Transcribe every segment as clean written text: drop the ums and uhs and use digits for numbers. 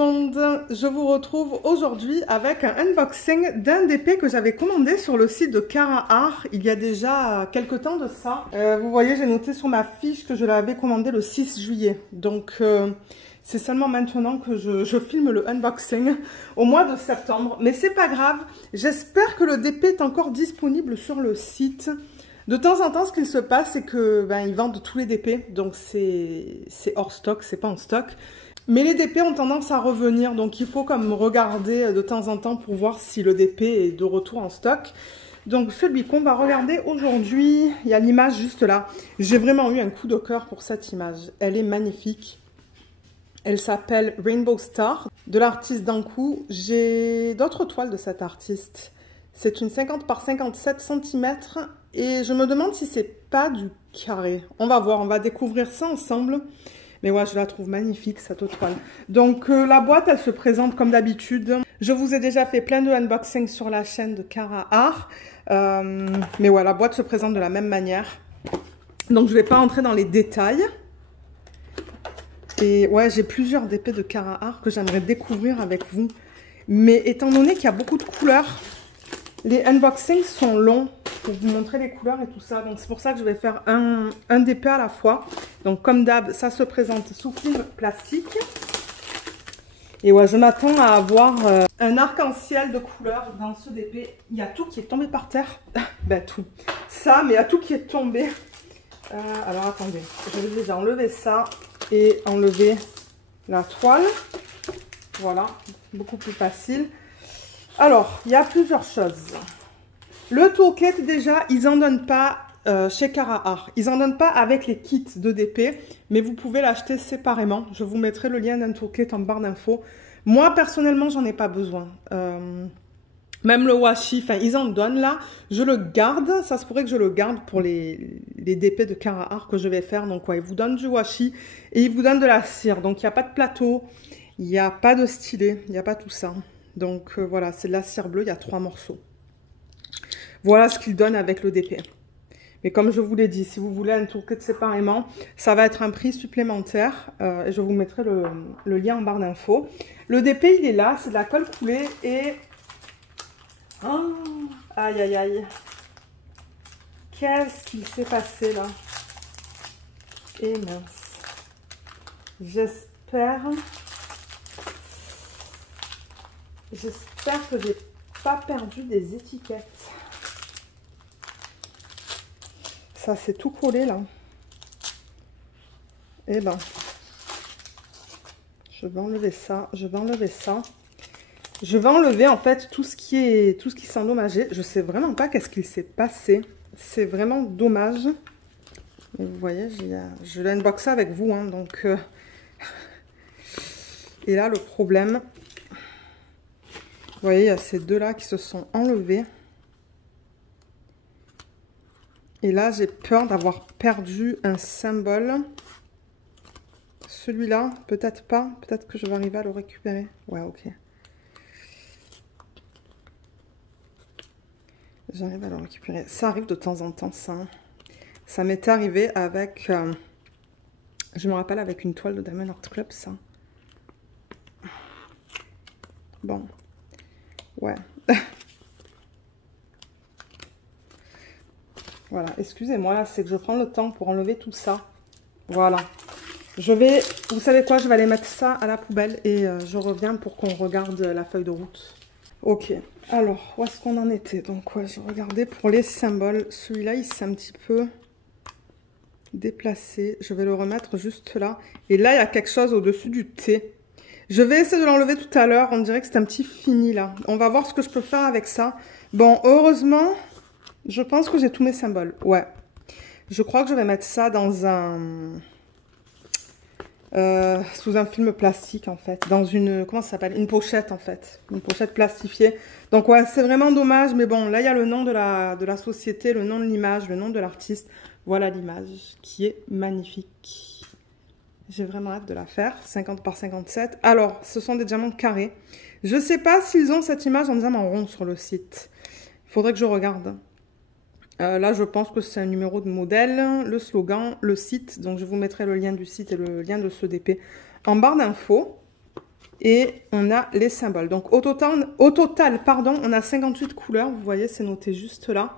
monde, je vous retrouve aujourd'hui avec un unboxing d'un DP que j'avais commandé sur le site de Cara Art il y a déjà quelques temps de ça. Vous voyez, j'ai noté sur ma fiche que je l'avais commandé le 6 juillet. Donc c'est seulement maintenant que je filme le unboxing au mois de septembre. Mais c'est pas grave, j'espère que le DP est encore disponible sur le site. De temps en temps, ce qu'il se passe, c'est que ils vendent tous les DP, donc c'est hors stock, c'est pas en stock. Mais les DP ont tendance à revenir, donc il faut comme regarder de temps en temps pour voir si le DP est de retour en stock. Donc celui qu'on va regarder aujourd'hui, il y a l'image juste là. J'ai vraiment eu un coup de cœur pour cette image, elle est magnifique. Elle s'appelle Rainbow Star, de l'artiste Dankou. J'ai d'autres toiles de cet artiste. C'est une 50 par 57 cm. Et je me demande si c'est pas du carré. On va voir, on va découvrir ça ensemble. Mais ouais, je la trouve magnifique, cette toile. Donc, la boîte, elle se présente comme d'habitude. Je vous ai déjà fait plein de unboxings sur la chaîne de Cara Art. Mais ouais, la boîte se présente de la même manière. Donc, je vais pas entrer dans les détails. Et ouais, j'ai plusieurs DP de Cara Art que j'aimerais découvrir avec vous. Mais étant donné qu'il y a beaucoup de couleurs, les unboxings sont longs pour vous montrer les couleurs et tout ça. Donc c'est pour ça que je vais faire un DP à la fois. Donc comme d'hab, ça se présente sous film plastique. Et ouais, je m'attends à avoir un arc-en-ciel de couleurs dans ce DP. Il y a tout qui est tombé par terre. Ben tout. Ça, mais il y a tout qui est tombé. Alors attendez, je vais déjà enlever ça et enlever la toile. Voilà, beaucoup plus facile. Alors, il y a plusieurs choses. Le toolkit, déjà, ils n'en donnent pas chez Cara Art. Ils n'en donnent pas avec les kits de DP, mais vous pouvez l'acheter séparément. Je vous mettrai le lien d'un toolkit en barre d'infos. Moi, personnellement, j'en ai pas besoin. Même le washi, enfin, ils en donnent là. Je le garde. Ça se pourrait que je le garde pour les DP de Cara Art que je vais faire. Donc, ouais, ils vous donnent du washi et ils vous donnent de la cire. Donc, il n'y a pas de plateau, il n'y a pas de stylet, il n'y a pas tout ça. Donc voilà, c'est de la cire bleue, il y a 3 morceaux. Voilà ce qu'ils donnent avec le DP. Mais comme je vous l'ai dit, si vous voulez un toolkit séparément, ça va être un prix supplémentaire. Et je vous mettrai le lien en barre d'infos. Le DP, il est là, c'est de la colle coulée et... Oh, aïe, aïe, aïe. Qu'est-ce qu'il s'est passé là? Et mince. J'espère que j'ai pas perdu des étiquettes. Ça, c'est tout collé là. Eh ben, je vais enlever ça. Je vais enlever ça. Je vais enlever en fait tout ce qui s'est endommagé. Je sais vraiment pas qu'est-ce qu'il s'est passé. C'est vraiment dommage. Mais vous voyez, je l'ai unboxé avec vous, hein, donc. Et là, le problème. Vous voyez, il y a ces deux-là qui se sont enlevés. Et là, j'ai peur d'avoir perdu un symbole. Celui-là, peut-être pas. Peut-être que je vais arriver à le récupérer. Ouais, ok. J'arrive à le récupérer. Ça arrive de temps en temps, ça. Ça m'était arrivé avec... je me rappelle avec une toile de Diamond Art Club, ça. Bon. Ouais. Voilà, excusez-moi, là, c'est que je prends le temps pour enlever tout ça. Voilà. Je vais, vous savez quoi, je vais aller mettre ça à la poubelle et je reviens pour qu'on regarde la feuille de route. Ok, alors, où est-ce qu'on en était? Donc, ouais, je regardais pour les symboles. Celui-là, il s'est un petit peu déplacé. Je vais le remettre juste là. Et là, il y a quelque chose au-dessus du T. Je vais essayer de l'enlever tout à l'heure. On dirait que c'est un petit fini là. On va voir ce que je peux faire avec ça. Bon, heureusement, je pense que j'ai tous mes symboles. Ouais. Je crois que je vais mettre ça dans un... sous un film plastique en fait. Dans une... Comment ça s'appelle? Une pochette en fait. Une pochette plastifiée. Donc ouais, c'est vraiment dommage. Mais bon, là, il y a le nom de la société, le nom de l'image, le nom de l'artiste. Voilà l'image qui est magnifique. J'ai vraiment hâte de la faire, 50 par 57. Alors, ce sont des diamants carrés. Je ne sais pas s'ils ont cette image en diamant rond sur le site. Il faudrait que je regarde. Là, je pense que c'est un numéro de modèle, le slogan, le site. Donc, je vous mettrai le lien du site et le lien de ce DP en barre d'infos. Et on a les symboles. Donc au total, pardon, on a 58 couleurs. Vous voyez, c'est noté juste là.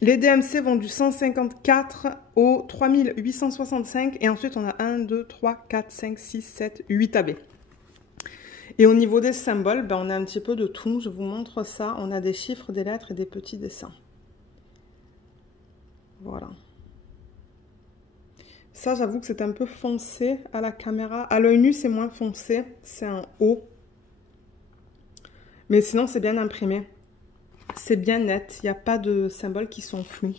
Les DMC vont du 154 au 3865. Et ensuite, on a 1, 2, 3, 4, 5, 6, 7, 8 AB. Et au niveau des symboles, ben, on a un petit peu de tout. Je vous montre ça. On a des chiffres, des lettres et des petits dessins. Voilà. Ça, j'avoue que c'est un peu foncé à la caméra. À l'œil nu, c'est moins foncé. C'est un haut. Mais sinon, c'est bien imprimé. C'est bien net. Il n'y a pas de symboles qui sont flous.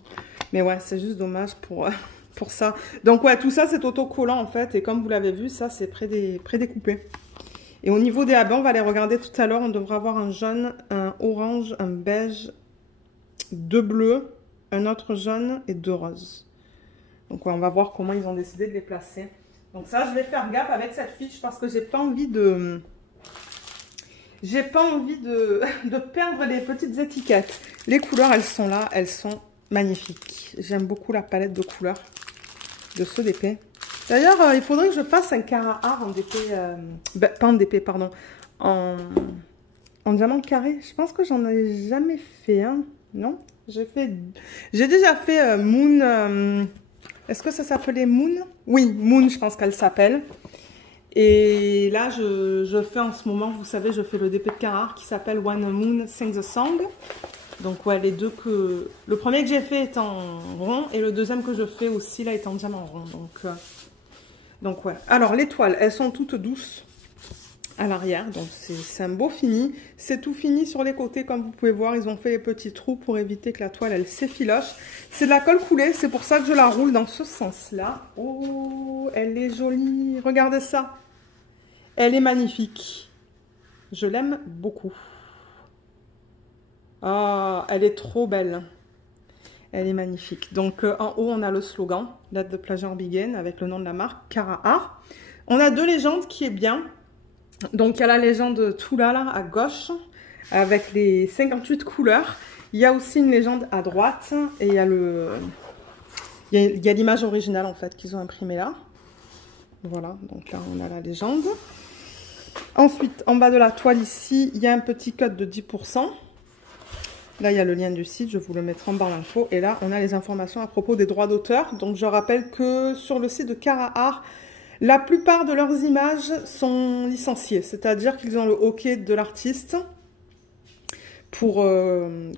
Mais ouais, c'est juste dommage pour ça. Donc ouais, tout ça, c'est autocollant en fait. Et comme vous l'avez vu, ça, c'est prédécoupé. Et au niveau des habits, on va les regarder tout à l'heure. On devrait avoir un jaune, un orange, un beige, 2 bleus, un autre jaune et 2 roses. Donc ouais, on va voir comment ils ont décidé de les placer. Donc ça, je vais faire gaffe avec cette fiche parce que j'ai pas envie de... de perdre les petites étiquettes. Les couleurs, elles sont là, elles sont magnifiques. J'aime beaucoup la palette de couleurs de ce DP. D'ailleurs, il faudrait que je fasse un Cara-Art en DP... pas en DP, pardon. En diamant carré. Je pense que j'en ai jamais fait un. Non? J'ai déjà fait Moon... Est-ce que ça s'appelait Moon? Oui, Moon, je pense qu'elle s'appelle. Et là, je fais en ce moment, vous savez, je fais le DP de Cara qui s'appelle One Moon Sing the Song. Donc ouais, les deux que... Le premier que j'ai fait est en rond et le deuxième que je fais aussi, là, est en diamant rond. Donc ouais. Alors, les toiles, elles sont toutes douces à l'arrière. Donc c'est un beau fini. C'est tout fini sur les côtés, comme vous pouvez voir. Ils ont fait les petits trous pour éviter que la toile, elle s'effiloche. C'est de la colle coulée. C'est pour ça que je la roule dans ce sens-là. Oh, elle est jolie. Regardez ça. Elle est magnifique. Je l'aime beaucoup. Ah, elle est trop belle. Elle est magnifique. Donc, en haut, on a le slogan, Let the pleasure begin, avec le nom de la marque, Cara-Art. On a 2 légendes qui est bien. Donc, il y a la légende Tula, là, à gauche, avec les 58 couleurs. Il y a aussi une légende à droite, et il y a l'image originale, en fait, qu'ils ont imprimée là. Voilà, donc là, on a la légende. Ensuite, en bas de la toile, ici, il y a un petit code de 10%. Là, il y a le lien du site, je vous le mettrai en barre d'infos. Et là, on a les informations à propos des droits d'auteur. Donc, je rappelle que sur le site de Cara-Art, la plupart de leurs images sont licenciées. C'est-à-dire qu'ils ont le OK de l'artiste pour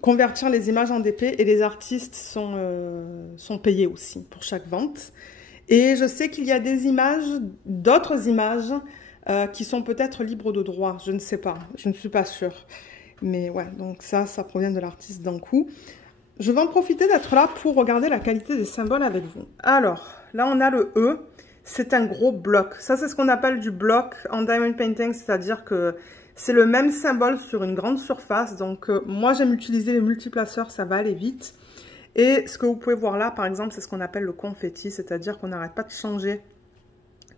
convertir les images en DP. Et les artistes sont payés aussi pour chaque vente. Et je sais qu'il y a des images, d'autres images, qui sont peut-être libres de droit. Je ne sais pas, je ne suis pas sûre. Mais ouais, donc ça provient de l'artiste d'un coup. Je vais en profiter d'être là pour regarder la qualité des symboles avec vous. Alors, là on a le E. C'est un gros bloc. Ça, c'est ce qu'on appelle du bloc en diamond painting, c'est-à-dire que c'est le même symbole sur une grande surface. Donc, moi, j'aime utiliser les multiplaceurs, ça va aller vite. Et ce que vous pouvez voir là, par exemple, c'est ce qu'on appelle le confetti, c'est-à-dire qu'on n'arrête pas de changer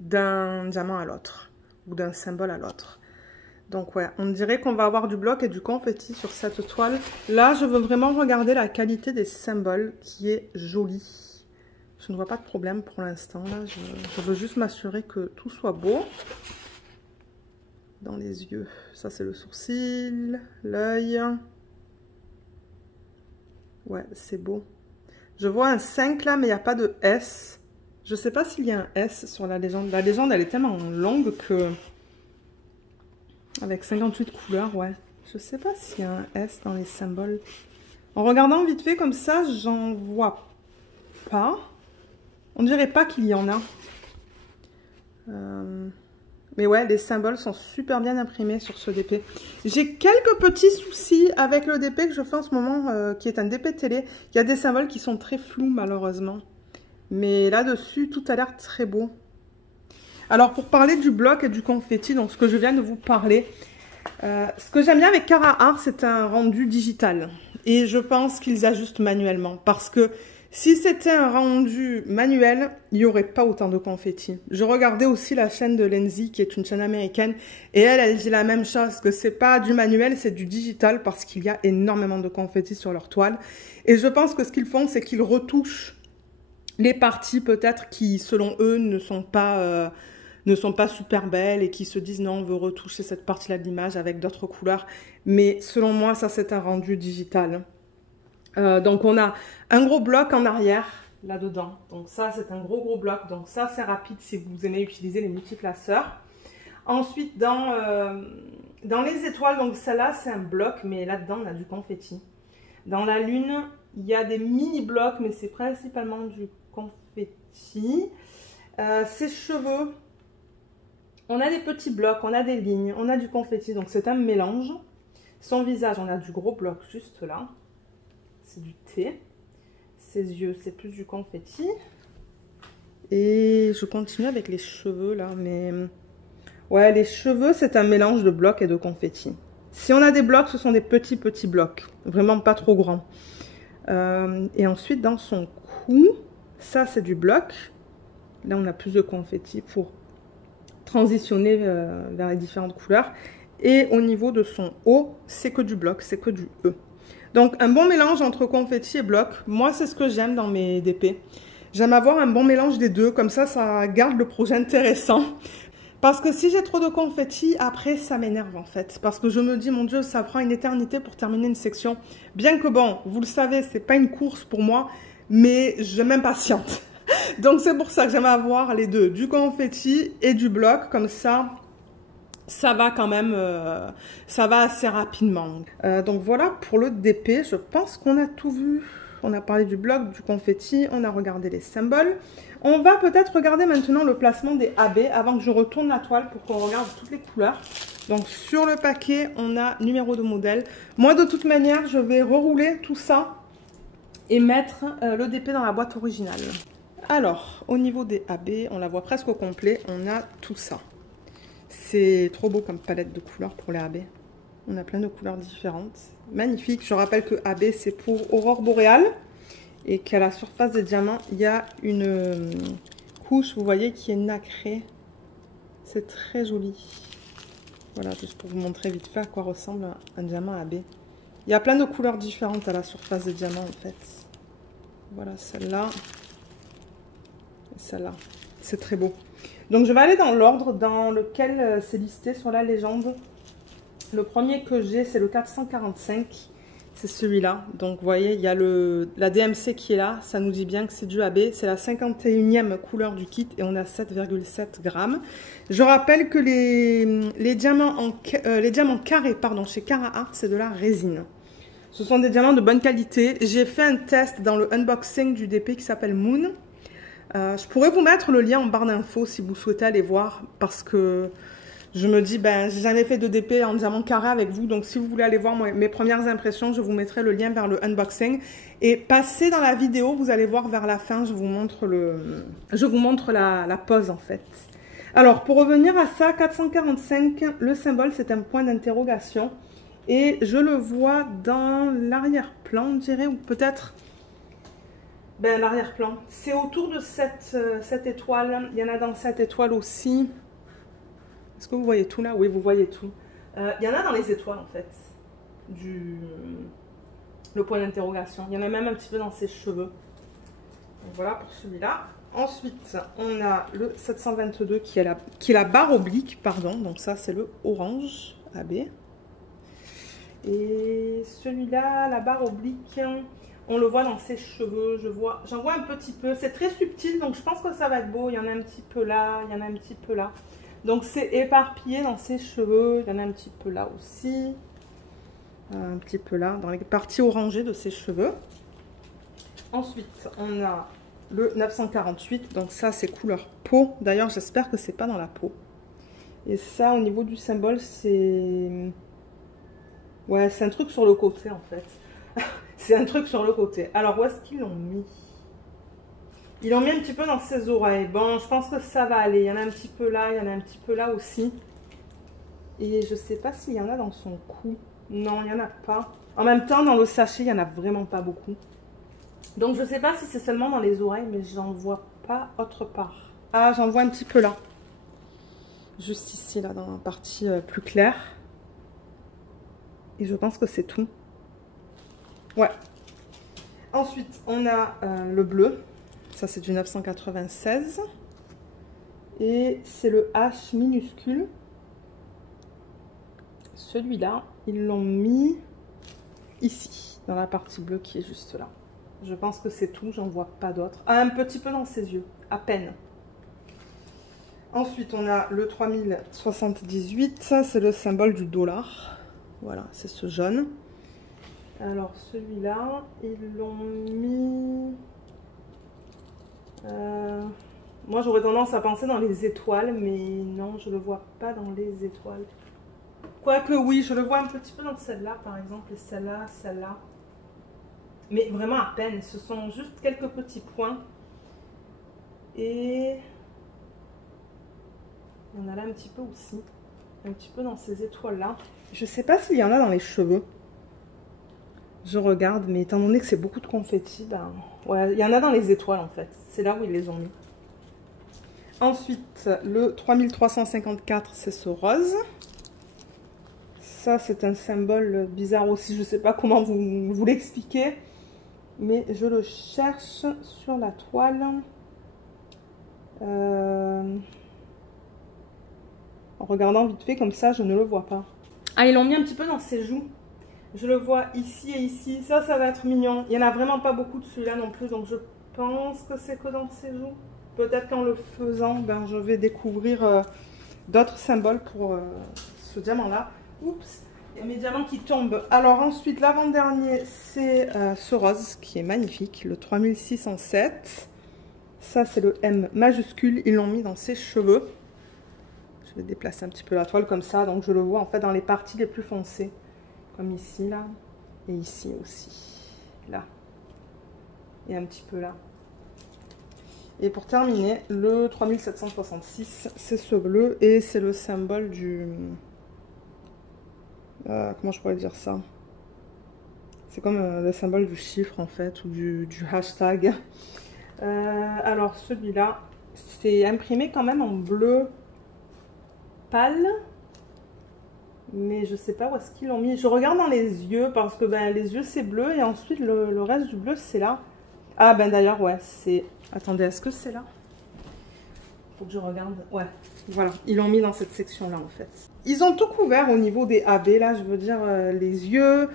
d'un diamant à l'autre ou d'un symbole à l'autre. Donc ouais, on dirait qu'on va avoir du bloc et du confetti sur cette toile. Là, je veux vraiment regarder la qualité des symboles qui est jolie. Je ne vois pas de problème pour l'instant. Là, je veux juste m'assurer que tout soit beau. Dans les yeux, ça c'est le sourcil, l'œil. Ouais, c'est beau. Je vois un 5 là, mais il n'y a pas de S. Je ne sais pas s'il y a un S sur la légende. La légende, elle est tellement longue que... Avec 58 couleurs, ouais. Je sais pas s'il y a un S dans les symboles. En regardant vite fait comme ça, j'en vois pas. On dirait pas qu'il y en a. Mais ouais, les symboles sont super bien imprimés sur ce DP. J'ai quelques petits soucis avec le DP que je fais en ce moment, qui est un DP télé. Il y a des symboles qui sont très flous, malheureusement. Mais là-dessus, tout a l'air très beau. Alors, pour parler du bloc et du confetti, donc ce que je viens de vous parler, ce que j'aime bien avec Cara-Art, c'est un rendu digital. Et je pense qu'ils ajustent manuellement. Parce que si c'était un rendu manuel, il n'y aurait pas autant de confetti. Je regardais aussi la chaîne de Lenzi, qui est une chaîne américaine, et elle dit la même chose, que c'est pas du manuel, c'est du digital, parce qu'il y a énormément de confetti sur leur toile. Et je pense que ce qu'ils font, c'est qu'ils retouchent les parties peut-être qui, selon eux, ne sont pas ne sont pas super belles et qui se disent non, on veut retoucher cette partie-là de l'image avec d'autres couleurs. Mais selon moi, ça c'est un rendu digital. Donc on a un gros bloc en arrière là-dedans. Donc ça c'est un gros bloc. Donc ça c'est rapide si vous aimez utiliser les multiplaceurs. Ensuite dans les étoiles, donc celle-là c'est un bloc, mais là-dedans on a du confetti. Dans la lune, il y a des mini-blocs, mais c'est principalement du confetti. Ses cheveux, on a des petits blocs, on a des lignes, on a du confetti, donc c'est un mélange. Son visage, on a du gros bloc juste là. C'est du thé. Ses yeux, c'est plus du confetti. Et je continue avec les cheveux là, mais... Ouais, les cheveux, c'est un mélange de blocs et de confetti. Si on a des blocs, ce sont des petits blocs. Vraiment pas trop grands. Et ensuite, dans son cou, ça, c'est du bloc. Là, on a plus de confetti pour transitionner vers les différentes couleurs. Et au niveau de son haut, c'est que du bloc, c'est que du E. Donc, un bon mélange entre confetti et bloc. Moi, c'est ce que j'aime dans mes DP. J'aime avoir un bon mélange des deux. Comme ça garde le projet intéressant. Parce que si j'ai trop de confetti, après, ça m'énerve en fait. Parce que je me dis, mon Dieu, ça prend une éternité pour terminer une section. Bien que bon, vous le savez, c'est pas une course pour moi, mais je m'impatiente. Donc c'est pour ça que j'aime avoir les deux, du confetti et du bloc. Comme ça va quand même, ça va assez rapidement. Donc voilà pour le DP, je pense qu'on a tout vu. On a parlé du bloc, du confetti, on a regardé les symboles. On va peut-être regarder maintenant le placement des AB avant que je retourne la toile pour qu'on regarde toutes les couleurs. Donc sur le paquet, on a numéro de modèle. Moi de toute manière, je vais rerouler tout ça et mettre le DP dans la boîte originale. Alors, au niveau des AB, on la voit presque au complet, on a tout ça. C'est trop beau comme palette de couleurs pour les AB. On a plein de couleurs différentes. Magnifique. Je rappelle que AB, c'est pour Aurore Boréale. Et qu'à la surface des diamants, il y a une couche, vous voyez, qui est nacrée. C'est très joli. Voilà, juste pour vous montrer vite fait à quoi ressemble un diamant AB. Il y a plein de couleurs différentes à la surface des diamants, en fait. Voilà, celle-là. Et celle-là. C'est très beau. Donc, je vais aller dans l'ordre dans lequel c'est listé sur la légende. Le premier que j'ai, c'est le 445. C'est celui-là. Donc, vous voyez, il y a la DMC qui est là. Ça nous dit bien que c'est du AB. C'est la 51e couleur du kit et on a 7,7 grammes. Je rappelle que les diamants carrés chez Cara Art, c'est de la résine. Ce sont des diamants de bonne qualité. J'ai fait un test dans le unboxing du DP qui s'appelle Moon. Je pourrais vous mettre le lien en barre d'infos si vous souhaitez aller voir parce que je me dis, ben, j'ai jamais fait de DP en diamant carré avec vous. Donc, si vous voulez aller voir mes premières impressions, je vous mettrai le lien vers le unboxing. Et passez dans la vidéo, vous allez voir vers la fin, je vous montre la pose en fait. Alors, pour revenir à ça, 445, le symbole, c'est un point d'interrogation. Et je le vois dans l'arrière-plan, on dirait, ou peut-être... Ben, l'arrière-plan. C'est autour de cette étoile. Il y en a dans cette étoile aussi. Est-ce que vous voyez tout là? Oui, vous voyez tout. Il y en a dans les étoiles, en fait. Le point d'interrogation. Il y en a même un petit peu dans ses cheveux. Donc, voilà pour celui-là. Ensuite, on a le 722 qui est la barre oblique, pardon. Donc ça, c'est le orange AB. Et celui-là, la barre oblique... On le voit dans ses cheveux, j'en vois un petit peu. C'est très subtil, donc je pense que ça va être beau. Il y en a un petit peu là, il y en a un petit peu là. Donc c'est éparpillé dans ses cheveux. Il y en a un petit peu là aussi. Un petit peu là, dans les parties orangées de ses cheveux. Ensuite, on a le 948. Donc ça, c'est couleur peau. D'ailleurs, j'espère que c'est pas dans la peau. Et ça, au niveau du symbole, c'est... Ouais, c'est un truc sur le côté, en fait. C'est un truc sur le côté. Alors, où est-ce qu'ils l'ont mis? Ils l'ont mis un petit peu dans ses oreilles. Bon, je pense que ça va aller. Il y en a un petit peu là, il y en a un petit peu là aussi. Et je ne sais pas s'il y en a dans son cou. Non, il n'y en a pas. En même temps, dans le sachet, il n'y en a vraiment pas beaucoup. Donc, je ne sais pas si c'est seulement dans les oreilles, mais j'en vois pas autre part. Ah, j'en vois un petit peu là. Juste ici, là, dans la partie plus claire. Et je pense que c'est tout. Ouais. Ensuite, on a le bleu. Ça, c'est du 996. Et c'est le H minuscule. Celui-là, ils l'ont mis ici, dans la partie bleue qui est juste là. Je pense que c'est tout, j'en vois pas d'autre. Ah, un petit peu dans ses yeux, à peine. Ensuite, on a le 3078, c'est le symbole du dollar. Voilà, c'est ce jaune. Alors, celui-là, ils l'ont mis... Moi, j'aurais tendance à penser dans les étoiles, mais non, je ne le vois pas dans les étoiles. Quoique, oui, je le vois un petit peu dans celle-là, par exemple, et celle-là, celle-là. Mais vraiment à peine, ce sont juste quelques petits points. Et... il y en a là un petit peu aussi, un petit peu dans ces étoiles-là. Je ne sais pas s'il y en a dans les cheveux. Je regarde, mais étant donné que c'est beaucoup de confettis, ben... ouais, il y en a dans les étoiles en fait. C'est là où ils les ont mis. Ensuite, le 3354, c'est ce rose. Ça, c'est un symbole bizarre aussi. Je ne sais pas comment vous l'expliquer. Mais je le cherche sur la toile. En regardant vite fait comme ça, je ne le vois pas. Ah, ils l'ont mis un petit peu dans ses joues. Je le vois ici et ici. Ça va être mignon. Il n'y en a vraiment pas beaucoup de celui-là non plus. Donc je pense que c'est que dans ses joues. Peut-être qu'en le faisant, ben, je vais découvrir d'autres symboles pour ce diamant-là. Oups, il y a mes diamants qui tombent. Alors ensuite, l'avant-dernier, c'est ce rose qui est magnifique. Le 3607. Ça, c'est le M majuscule. Ils l'ont mis dans ses cheveux. Je vais déplacer un petit peu la toile comme ça. Donc je le vois en fait dans les parties les plus foncées. Comme ici, là. Et ici aussi. Là. Et un petit peu là. Et pour terminer, le 3766, c'est ce bleu. Et c'est le symbole du... comment je pourrais dire ça? C'est comme le symbole du chiffre, en fait. Ou du hashtag. Alors, celui-là, c'est imprimé quand même en bleu pâle. Mais je sais pas où est-ce qu'ils l'ont mis. Je regarde dans les yeux parce que ben, les yeux c'est bleu et ensuite le reste du bleu c'est là. Ah ben d'ailleurs ouais c'est... Attendez, est-ce que c'est là? Faut que je regarde. Ouais, voilà. Ils l'ont mis dans cette section là en fait. Ils ont tout couvert au niveau des AB là, je veux dire les yeux.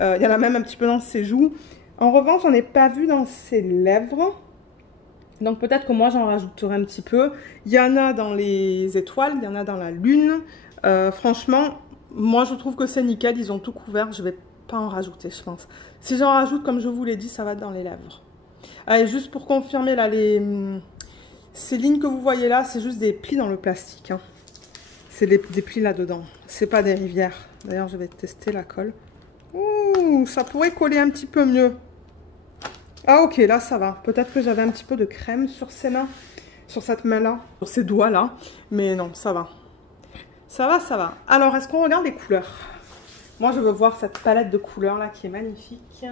Il y en a même un petit peu dans ses joues. En revanche, j'en ai pas vu dans ses lèvres. Donc peut-être que moi j'en rajouterai un petit peu. Il y en a dans les étoiles, il y en a dans la lune. Franchement... moi, je trouve que c'est nickel. Ils ont tout couvert. Je ne vais pas en rajouter, je pense. Si j'en rajoute, comme je vous l'ai dit, ça va dans les lèvres. Allez, juste pour confirmer, là, ces lignes que vous voyez là, c'est juste des plis dans le plastique. Hein. C'est des plis là-dedans. C'est pas des rivières. D'ailleurs, je vais tester la colle. Ouh, ça pourrait coller un petit peu mieux. Ah, ok, là, ça va. Peut-être que j'avais un petit peu de crème sur ces mains. Sur cette main-là. Sur ces doigts-là. Mais non, ça va. Ça va, ça va. Alors, est-ce qu'on regarde les couleurs? Moi, je veux voir cette palette de couleurs là qui est magnifique.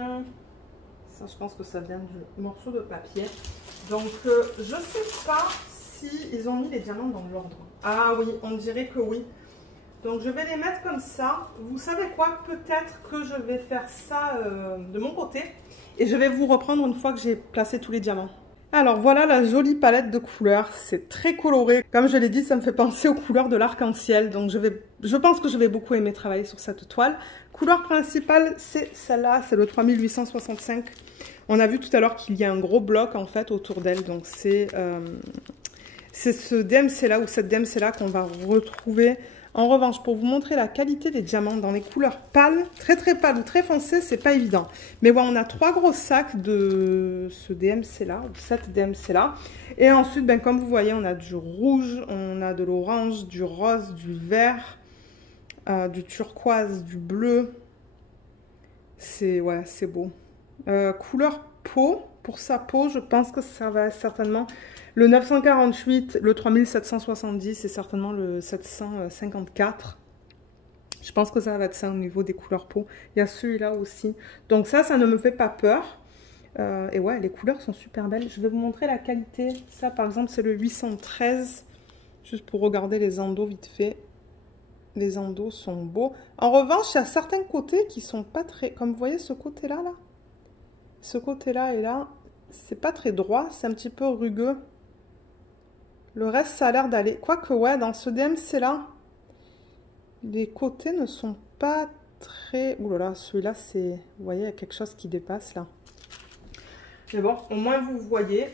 Ça, je pense que ça vient du morceau de papier. Donc, je sais pas si ils ont mis les diamants dans l'ordre. Ah oui, on dirait que oui. Donc, je vais les mettre comme ça. Vous savez quoi? Peut-être que je vais faire ça de mon côté. Et je vais vous reprendre une fois que j'ai placé tous les diamants. Alors voilà la jolie palette de couleurs, c'est très coloré. Comme je l'ai dit, ça me fait penser aux couleurs de l'arc-en-ciel. Donc je pense que je vais beaucoup aimer travailler sur cette toile. Couleur principale, c'est celle-là, c'est le 3865. On a vu tout à l'heure qu'il y a un gros bloc en fait autour d'elle. Donc c'est ce DMC-là ou cette DMC-là qu'on va retrouver. En revanche, pour vous montrer la qualité des diamants dans les couleurs pâles, très pâles ou très foncées, c'est pas évident. Mais ouais, on a 3 gros sacs de ce DMC-là, de cette DMC-là. Et ensuite, ben, comme vous voyez, on a du rouge, on a de l'orange, du rose, du vert, du turquoise, du bleu. C'est ouais, c'est beau. Couleur peau, pour sa peau, je pense que ça va certainement... Le 948, le 3770 et certainement le 754. Je pense que ça va être ça au niveau des couleurs peau. Il y a celui-là aussi. Donc ça ne me fait pas peur. Et ouais, les couleurs sont super belles. Je vais vous montrer la qualité. Ça, par exemple, c'est le 813. Juste pour regarder les endos vite fait. Les endos sont beaux. En revanche, il y a certains côtés qui sont pas très... Comme vous voyez, ce côté-là, là. Ce côté-là et là, c'est pas très droit. C'est un petit peu rugueux. Le reste, ça a l'air d'aller. Quoique, ouais, dans ce DMC-là, les côtés ne sont pas très... Ouh là là, celui-là, c'est... Vous voyez, il y a quelque chose qui dépasse, là. Mais bon, au moins, vous voyez.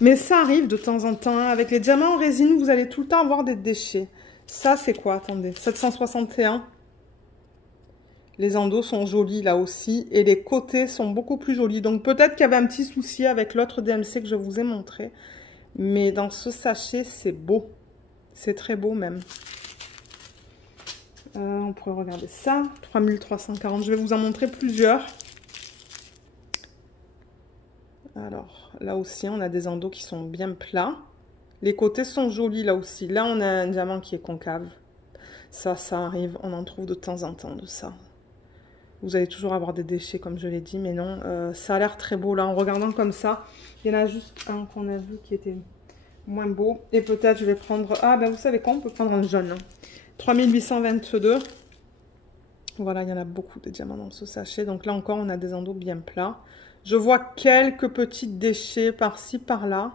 Mais ça arrive de temps en temps. Avec les diamants en résine, vous allez tout le temps avoir des déchets. Ça, c'est quoi? Attendez, 761. Les endos sont jolis, là aussi. Et les côtés sont beaucoup plus jolis. Donc, peut-être qu'il y avait un petit souci avec l'autre DMC que je vous ai montré. Mais dans ce sachet, c'est beau. C'est très beau, même. On pourrait regarder ça. 3340. Je vais vous en montrer plusieurs. Alors, là aussi, on a des endos qui sont bien plats. Les côtés sont jolis, là aussi. Là, on a un diamant qui est concave. Ça arrive. On en trouve de temps en temps de ça. Vous allez toujours avoir des déchets, comme je l'ai dit. Mais non, ça a l'air très beau, là. En regardant comme ça, il y en a juste un qu'on a vu qui était moins beau. Et peut-être, je vais prendre... Ah, ben, vous savez quoi? On peut prendre un jaune. 3822. Voilà, il y en a beaucoup des diamants dans ce sachet. Donc là encore, on a des endos bien plats. Je vois quelques petits déchets par-ci, par-là.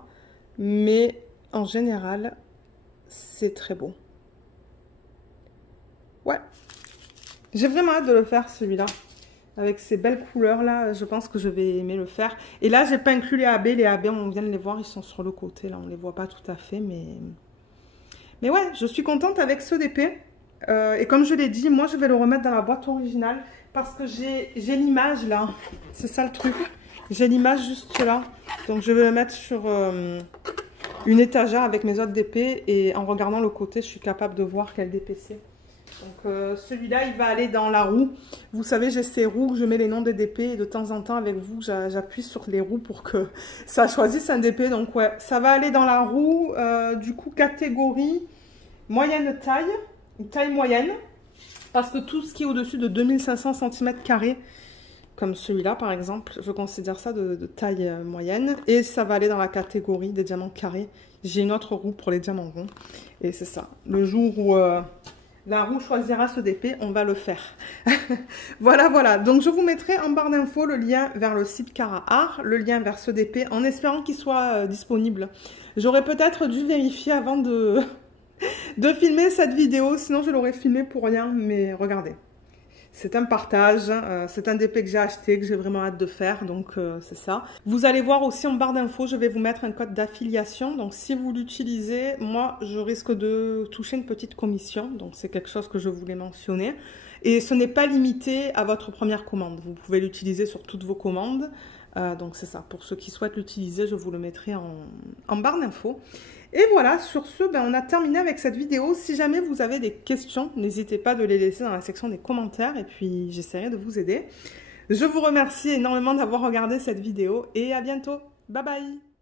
Mais en général, c'est très beau. Ouais. J'ai vraiment hâte de le faire, celui-là. Avec ces belles couleurs-là, je pense que je vais aimer le faire. Et là, j'ai pas inclus les AB. Les AB, on vient de les voir, ils sont sur le côté. Là, on les voit pas tout à fait, mais ouais, je suis contente avec ce DP. Et comme je l'ai dit, moi, je vais le remettre dans la boîte originale parce que j'ai l'image là. C'est ça le truc. J'ai l'image juste là. Donc, je vais le mettre sur une étagère avec mes autres DP. Et en regardant le côté, je suis capable de voir quel DP c'est. Donc, celui-là, il va aller dans la roue. Vous savez, j'ai ces roues, je mets les noms des DP. Et de temps en temps, avec vous, j'appuie sur les roues pour que ça choisisse un DP. Donc, ouais, ça va aller dans la roue. Du coup, catégorie moyenne taille. Taille moyenne, parce que tout ce qui est au-dessus de 2500 cm², comme celui-là par exemple, je considère ça de taille moyenne, et ça va aller dans la catégorie des diamants carrés. J'ai une autre roue pour les diamants ronds, et c'est ça. Le jour où la roue choisira ce DP, on va le faire. Voilà, voilà. Donc je vous mettrai en barre d'infos le lien vers le site Cara Art, le lien vers ce DP, en espérant qu'il soit disponible. J'aurais peut-être dû vérifier avant de filmer cette vidéo, sinon je l'aurais filmé pour rien, mais regardez. C'est un partage, c'est un DP que j'ai acheté, que j'ai vraiment hâte de faire, donc c'est ça. Vous allez voir aussi en barre d'infos, je vais vous mettre un code d'affiliation, donc si vous l'utilisez, moi je risque de toucher une petite commission, donc c'est quelque chose que je voulais mentionner. Et ce n'est pas limité à votre première commande, vous pouvez l'utiliser sur toutes vos commandes, donc c'est ça. Pour ceux qui souhaitent l'utiliser, je vous le mettrai en barre d'infos. Et voilà, sur ce, ben, on a terminé avec cette vidéo. Si jamais vous avez des questions, n'hésitez pas de les laisser dans la section des commentaires et puis j'essaierai de vous aider. Je vous remercie énormément d'avoir regardé cette vidéo et à bientôt. Bye bye!